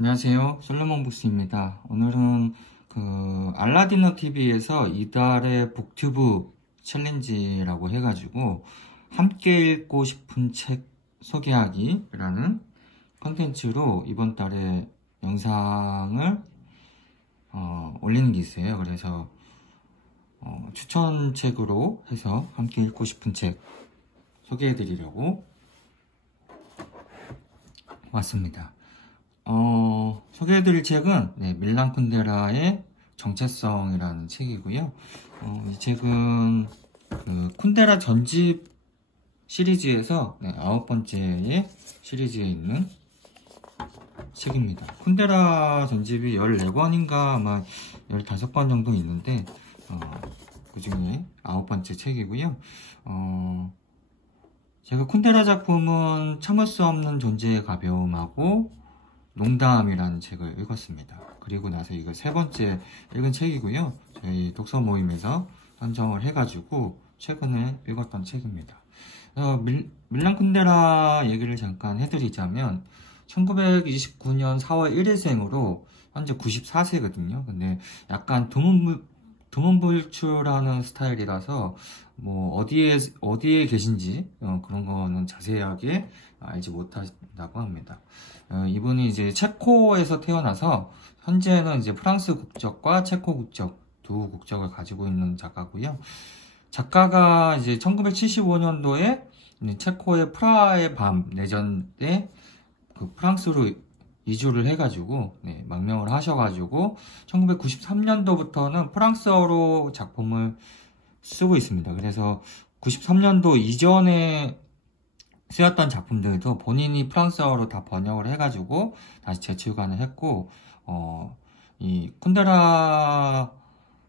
안녕하세요. 솔로몬 북스입니다. 오늘은 알라디너 TV에서 이달의 북튜브 챌린지라고 해가지고 함께 읽고 싶은 책 소개하기라는 컨텐츠로 이번 달에 영상을 올리는 게 있어요. 그래서 추천책으로 해서 함께 읽고 싶은 책 소개해드리려고 왔습니다. 소개해드릴 책은 밀란 쿤데라의 정체성이라는 책이고요. 이 책은 쿤데라 전집 시리즈에서 9번째의 시리즈에 있는 책입니다. 쿤데라 전집이 14권인가 아마 15권 정도 있는데 그 중에 9번째 책이고요. 제가 쿤데라 작품은 참을 수 없는 존재의 가벼움하고 농담이라는 책을 읽었습니다. 그리고 나서 이거 3번째 읽은 책이고요. 저희 독서 모임에서 선정을 해가지고 최근에 읽었던 책입니다. 밀란 쿤데라 얘기를 잠깐 해드리자면 1929년 4월 1일생으로 현재 94세거든요. 근데 약간 두문불출하는 스타일이라서 뭐 어디에 계신지 그런 거는 자세하게 알지 못한다고 합니다. 이분이 이제 체코에서 태어나서 현재는 이제 프랑스 국적과 체코 국적 두 국적을 가지고 있는 작가고요. 작가가 이제 1975년도에 체코의 프라하의 밤 내전 때 프랑스로 이주를 해가지고 망명을 하셔가지고 1993년도부터는 프랑스어로 작품을 쓰고 있습니다. 그래서 93년도 이전에 쓰였던 작품들도 본인이 프랑스어로 다 번역을 해가지고 다시 재출간을 했고, 이 쿤데라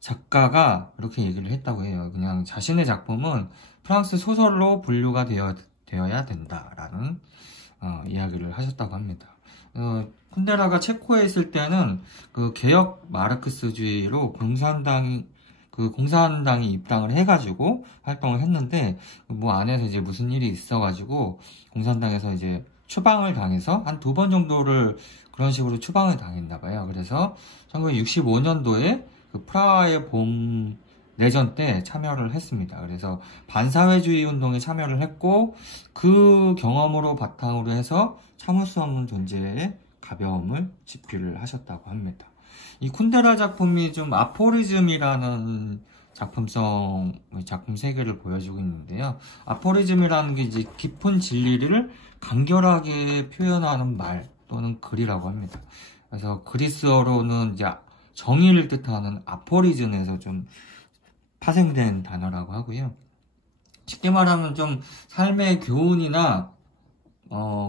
작가가 이렇게 얘기를 했다고 해요. 그냥 자신의 작품은 프랑스 소설로 분류가 되어야 된다라는 이야기를 하셨다고 합니다. 쿤데라가 체코에 있을 때는 개혁 마르크스주의로 공산당이 입당을 해가지고 활동을 했는데, 뭐 안에서 이제 무슨 일이 있어가지고 공산당에서 이제 추방을 당해서 한 2번 정도를 그런 식으로 추방을 당했나봐요. 그래서 1965년도에 프라하의 봄 내전 때 참여를 했습니다. 그래서 반사회주의 운동에 참여를 했고, 그 경험으로 바탕으로 해서 참을 수 없는 존재의 가벼움을 집필을 하셨다고 합니다. 이 쿤데라 작품이 좀 아포리즘이라는 작품 세계를 보여주고 있는데요. 아포리즘이라는 게 이제 깊은 진리를 간결하게 표현하는 말 또는 글이라고 합니다. 그래서 그리스어로는 이제 정의를 뜻하는 아포리즘에서 좀 파생된 단어라고 하고요. 쉽게 말하면 좀 삶의 교훈이나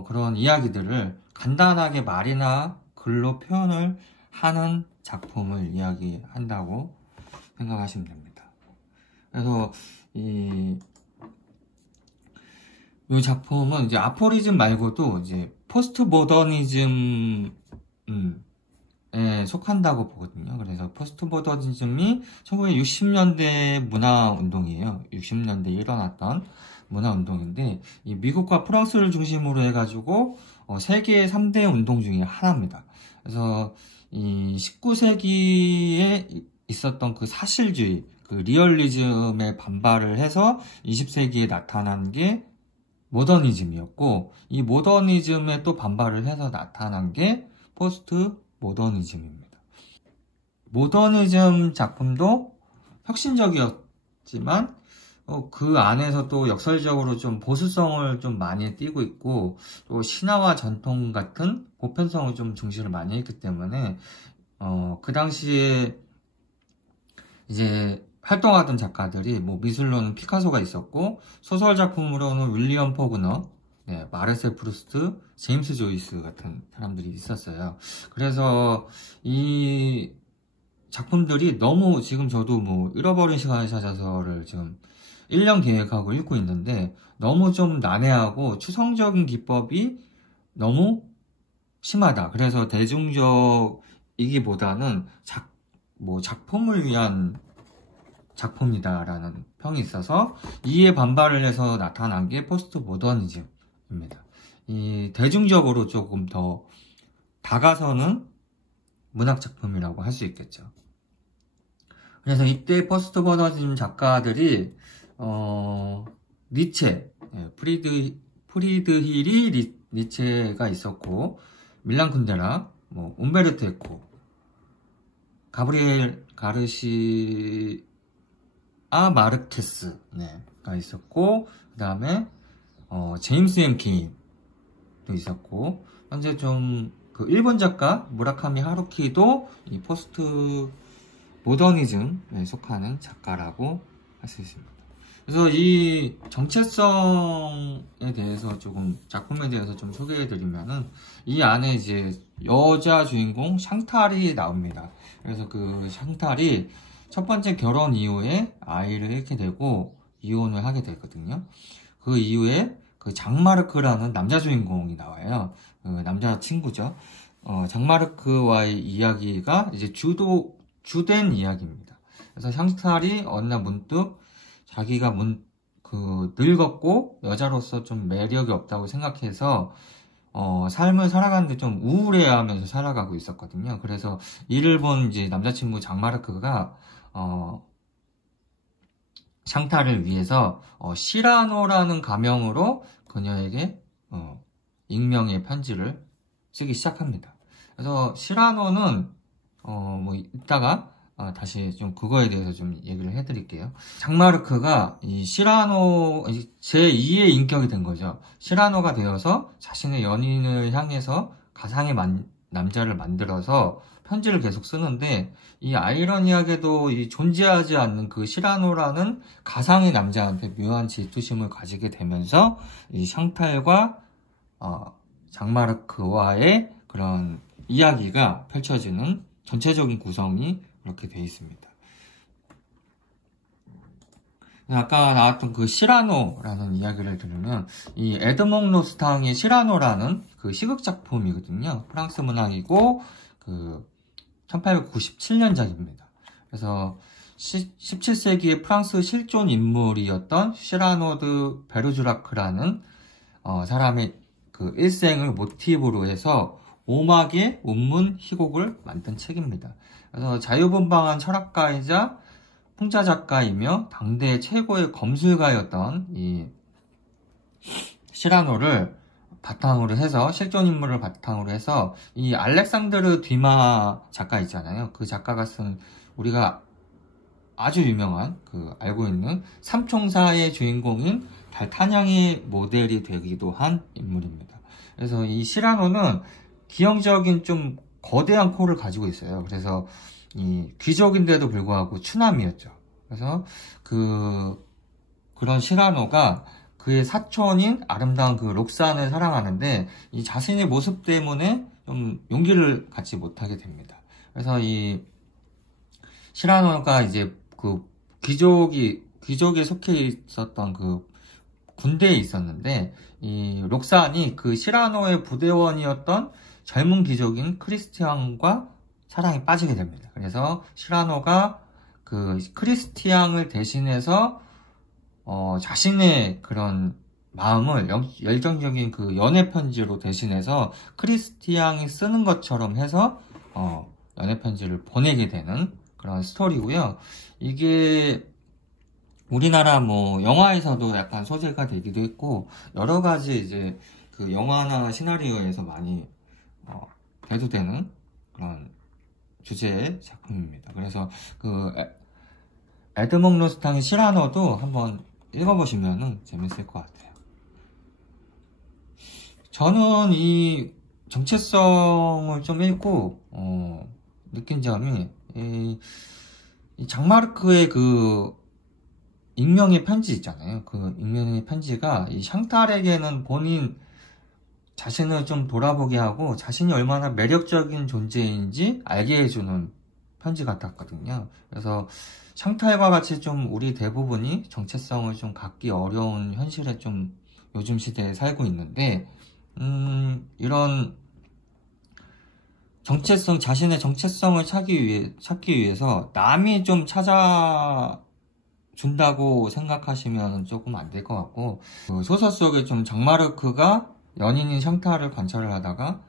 그런 이야기들을 간단하게 말이나 글로 표현을 하는 작품을 이야기한다고 생각하시면 됩니다. 그래서 이 작품은 이제 아포리즘 말고도 이제 포스트 모더니즘에 속한다고 보거든요. 그래서 포스트 모더니즘이 1960년대 문화 운동이에요. 60년대에 일어났던 문화 운동인데, 이 미국과 프랑스를 중심으로 해가지고 세계 3대 운동 중에 하나입니다. 그래서 이 19세기에 있었던 그 사실주의, 그 리얼리즘에 반발을 해서 20세기에 나타난 게 모더니즘이었고, 이 모더니즘에 또 반발을 해서 나타난 게 포스트 모더니즘입니다. 모더니즘 작품도 혁신적이었지만 그 안에서 또 역설적으로 좀 보수성을 좀 많이 띠고 있고, 또 신화와 전통 같은 보편성을 좀 중시를 많이 했기 때문에 그 당시에 이제 활동하던 작가들이 뭐 미술로는 피카소가 있었고, 소설 작품으로는 윌리엄 포그너, 마르셀 프루스트, 제임스 조이스 같은 사람들이 있었어요. 그래서 이 작품들이 너무, 지금 저도 뭐 잃어버린 시간을 찾아서를 지금 1년 계획하고 읽고 있는데, 너무 좀 난해하고 추상적인 기법이 너무 심하다. 그래서 대중적이기보다는 작품을 위한 작품이다라는 평이 있어서, 이에 반발을 해서 나타난 게 포스트 모더니즘입니다. 이 대중적으로 조금 더 다가서는 문학작품이라고 할 수 있겠죠. 그래서 이때 포스트 모더니즘 작가들이 니체, 프리드히리 니체가 있었고, 밀란 쿤데라, 움베르토 에코, 가브리엘 가르시아 마르케스가 있었고, 그 다음에 제임스 M 킨도 있었고, 현재 좀 그 일본 작가 무라카미 하루키도 이 포스트 모더니즘에 속하는 작가라고 할 수 있습니다. 그래서 이 정체성에 대해서 조금, 작품에 대해서 좀 소개해드리면은, 이 안에 이제 여자 주인공 샹탈이 나옵니다. 그래서 그 샹탈이 첫 번째 결혼 이후에 아이를 잃게 되고 이혼을 하게 되거든요. 그 이후에 그 장마르크라는 남자 주인공이 나와요. 그 남자 친구죠. 장마르크와의 이야기가 이제 주된 이야기입니다. 그래서 샹탈이 어느 날 문득 자기가 늙었고 여자로서 좀 매력이 없다고 생각해서 삶을 살아가는데 좀 우울해하면서 살아가고 있었거든요. 그래서 이를 본 이제 남자친구 장마르크가 샹탈을 위해서 시라노라는 가명으로 그녀에게 익명의 편지를 쓰기 시작합니다. 그래서 시라노는 이따가 다시 좀 그거에 대해서 좀 얘기를 해드릴게요. 장마르크가 이 시라노 제2의 인격이 된 거죠. 시라노가 되어서 자신의 연인을 향해서 가상의 남자를 만들어서 편지를 계속 쓰는데, 이 아이러니하게도 이 존재하지 않는 그 시라노라는 가상의 남자한테 묘한 질투심을 가지게 되면서 이 샹탈과 장마르크와의 그런 이야기가 펼쳐지는 전체적인 구성이 그렇게 되어 있습니다. 아까 나왔던 그 시라노라는 이야기를 들으면, 이 에드몽 로스탕의 시라노라는 그 시극작품이거든요. 프랑스 문학이고, 그 1897년작입니다. 그래서 17세기의 프랑스 실존 인물이었던 시라노 드 베르주라크라는 사람의 그 일생을 모티브로 해서 5막의 운문 희곡을 만든 책입니다. 그래서 자유분방한 철학가이자 풍자 작가이며 당대 최고의 검술가였던 이 시라노를 바탕으로 해서, 실존 인물을 바탕으로 해서 이 알렉산드르 뒤마 작가 있잖아요. 그 작가가 쓴, 우리가 아주 유명한 알고 있는 삼총사의 주인공인 달타냥의 모델이 되기도 한 인물입니다. 그래서 이 시라노는 기형적인 좀 거대한 코를 가지고 있어요. 그래서 이 귀족인데도 불구하고 추남이었죠. 그래서 그런 시라노가 그의 사촌인 아름다운 그 록산을 사랑하는데, 이 자신의 모습 때문에 좀 용기를 갖지 못하게 됩니다. 그래서 이 시라노가 이제 그 귀족에 속해 있었던 그 군대에 있었는데, 이 록산이 그 시라노의 부대원이었던 젊은 귀족인 크리스티앙과 사랑에 빠지게 됩니다. 그래서 시라노가 그 크리스티앙을 대신해서 자신의 그런 마음을 열정적인 그 연애 편지로 대신해서 크리스티앙이 쓰는 것처럼 해서 연애 편지를 보내게 되는 그런 스토리고요. 이게 우리나라 영화에서도 약간 소재가 되기도 했고, 여러 가지 이제 그 영화나 시나리오에서 많이 대두되는 그런 주제의 작품입니다. 그래서 그 에드몽 로스탕의 시라노도 한번 읽어보시면 재밌을 것 같아요. 저는 이 정체성을 좀 읽고 느낀 점이, 이 장마르크의 그 익명의 편지 있잖아요. 그 익명의 편지가 이 샹탈에게는 본인 자신을 좀 돌아보게 하고 자신이 얼마나 매력적인 존재인지 알게 해주는 편지 같았거든요. 그래서 샹탈과 같이 좀 우리 대부분이 정체성을 좀 갖기 어려운 현실에 좀 요즘 시대에 살고 있는데, 이런 자신의 정체성을 찾기 위해서 남이 좀 찾아준다고 생각하시면 조금 안 될 것 같고, 그 소설 속에 좀 장마르크가 연인인 샹탈을 관찰을 하다가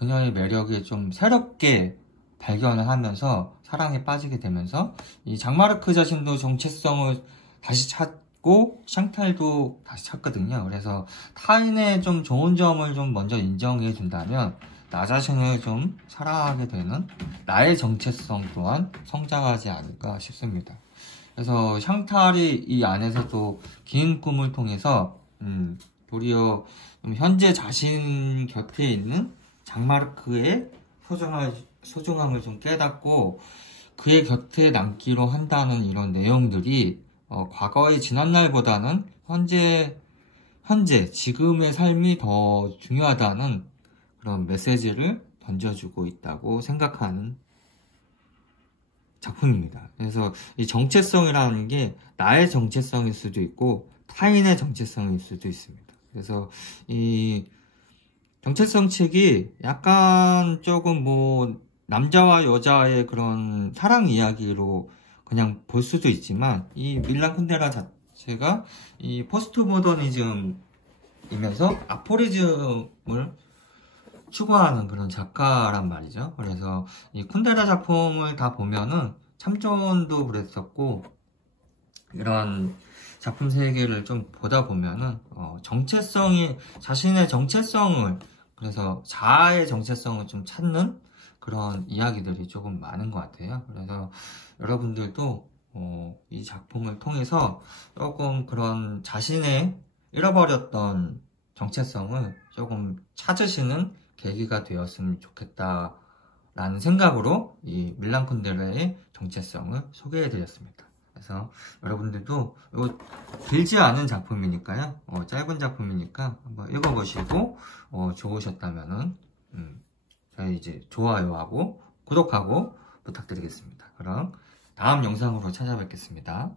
그녀의 매력을 좀 새롭게 발견을 하면서 사랑에 빠지게 되면서 이 장마르크 자신도 정체성을 다시 찾고 샹탈도 다시 찾거든요. 그래서 타인의 좀 좋은 점을 좀 먼저 인정해 준다면 나 자신을 좀 사랑하게 되는 나의 정체성 또한 성장하지 않을까 싶습니다. 그래서 샹탈이 이 안에서도 긴 꿈을 통해서 도리어 좀 현재 자신 곁에 있는 장마르크의 소중함을 좀 깨닫고 그의 곁에 남기로 한다는 이런 내용들이 과거의 지난날보다는 현재 지금의 삶이 더 중요하다는 그런 메시지를 던져주고 있다고 생각하는 작품입니다. 그래서 이 정체성이라는 게 나의 정체성일 수도 있고 타인의 정체성일 수도 있습니다. 그래서 이 정체성 책이 약간 조금 뭐 남자와 여자의 그런 사랑 이야기로 그냥 볼 수도 있지만 이 밀란 쿤데라 자체가 이 포스트 모더니즘이면서 아포리즘을 추구하는 그런 작가란 말이죠. 그래서 이 쿤데라 작품을 다 보면은 참존도 그랬었고 이런 작품 세계를 좀 보다 보면은 자신의 정체성을 그래서 자아의 정체성을 좀 찾는 그런 이야기들이 조금 많은 것 같아요. 그래서 여러분들도 이 작품을 통해서 조금 그런 자신의 잃어버렸던 정체성을 조금 찾으시는 계기가 되었으면 좋겠다라는 생각으로 이 밀란 쿤데라의 정체성을 소개해드렸습니다. 그래서 여러분들도 이거 길지 않은 작품이니까요. 짧은 작품이니까 한번 읽어보시고 좋으셨다면은 저희 이제 좋아요하고 구독하고 부탁드리겠습니다. 그럼 다음 영상으로 찾아뵙겠습니다.